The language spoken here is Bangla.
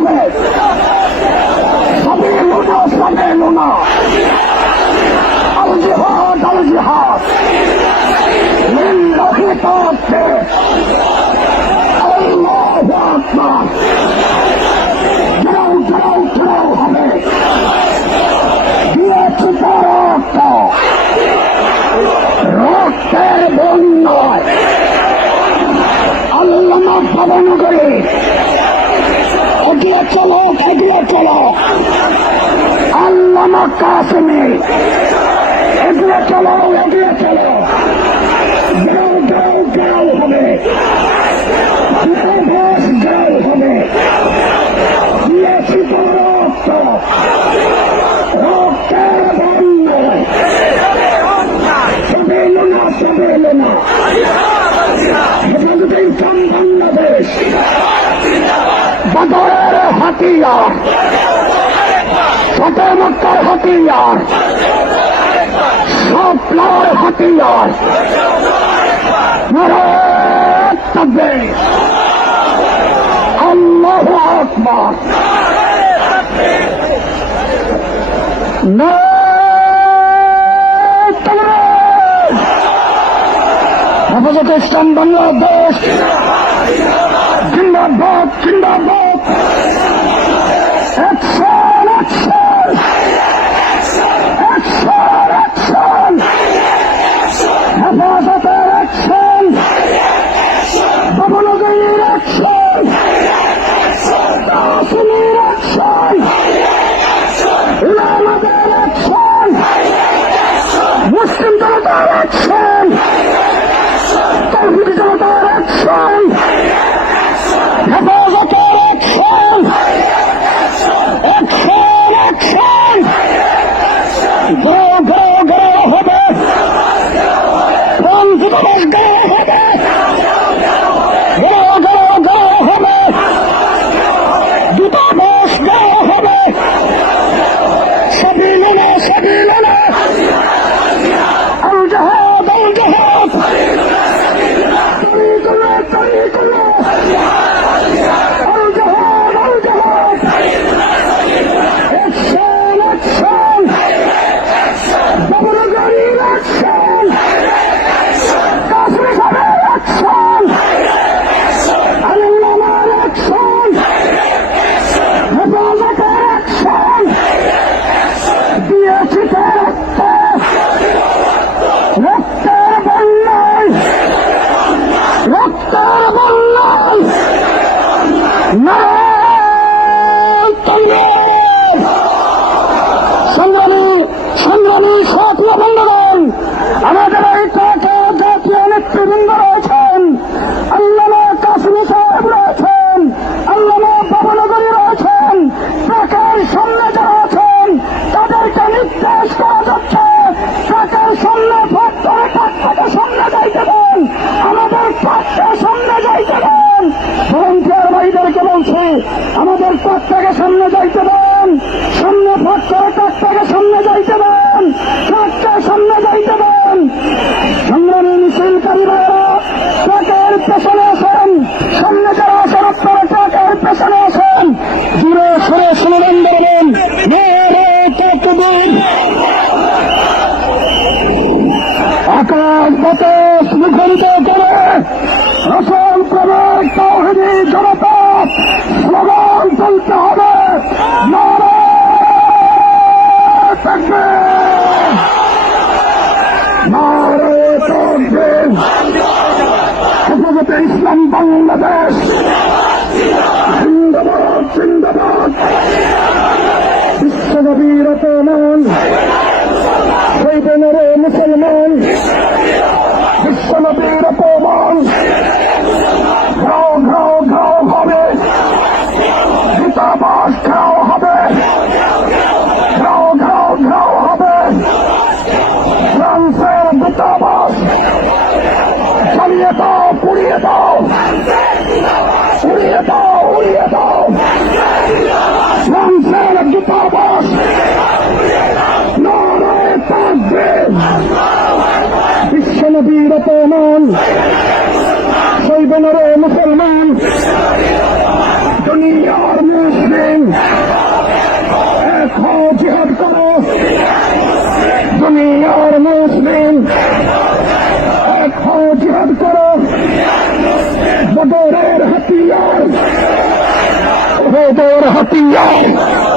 হবে সবে লুনা সবে লুনা আল জিহাদ আল জিহাদ লিল্লাহি তাকবীর আল্লাহু আকবার যাও যাও যাও হবে দিয়েছি তো রক্ত রক্তের বন্যায় আল্লামা ভবনগরে এগিয়ে চলো এগিয়ে চলো। আল্লামা কাসমে এগিয়ে চলো এগিয়ে চলো। যাও যাও যাও হবে। ঘোষ যাও হবে। দিয়েছি তো রক্ত। রক্তের বন্যায় সবে এলো না সবে এলো না হেফাজতে ইসলাম বাংলাদেশ বদরের হাতিয়ার ফতে মক্কার হাতিয়ার স্বপ্নার হাতিয়ার নারায়ণ তাকবীর আল্লাহু আকবার তাকবীর হেফাজতে ইসলাম বাংলাদেশ জিন্দাবাদ জিন্দাবাদ Let's! Oh, God. No! জনতা স্লোগান তুলতে হবে। ইসলাম বাংলাদেশ। জিন্দাবাদ জিন্দাবাদ শৈবনের মুসলমান বিশ্বনবীর অপমান ঘাও ঘাও ঘাও হবে দূতাবাস ঘাও হবে ঘাও ঘাও ঘাও হবে দূতাবাস জ্বালিয়ে দাও, পুড়িয়ে দাও। উড়িয়ে দাও উড়িয়ে দাও। নারায় থাকবে বিশ্বনবীর অপমান শৈবনের মুসলমান। দুনিয়ার মুসলিম। এক জিহাদ করো দুনিয়ার মুসলিম এক হও জিহাদ করো। বদরের হাতিয়ার। বদর হাতিয়ার।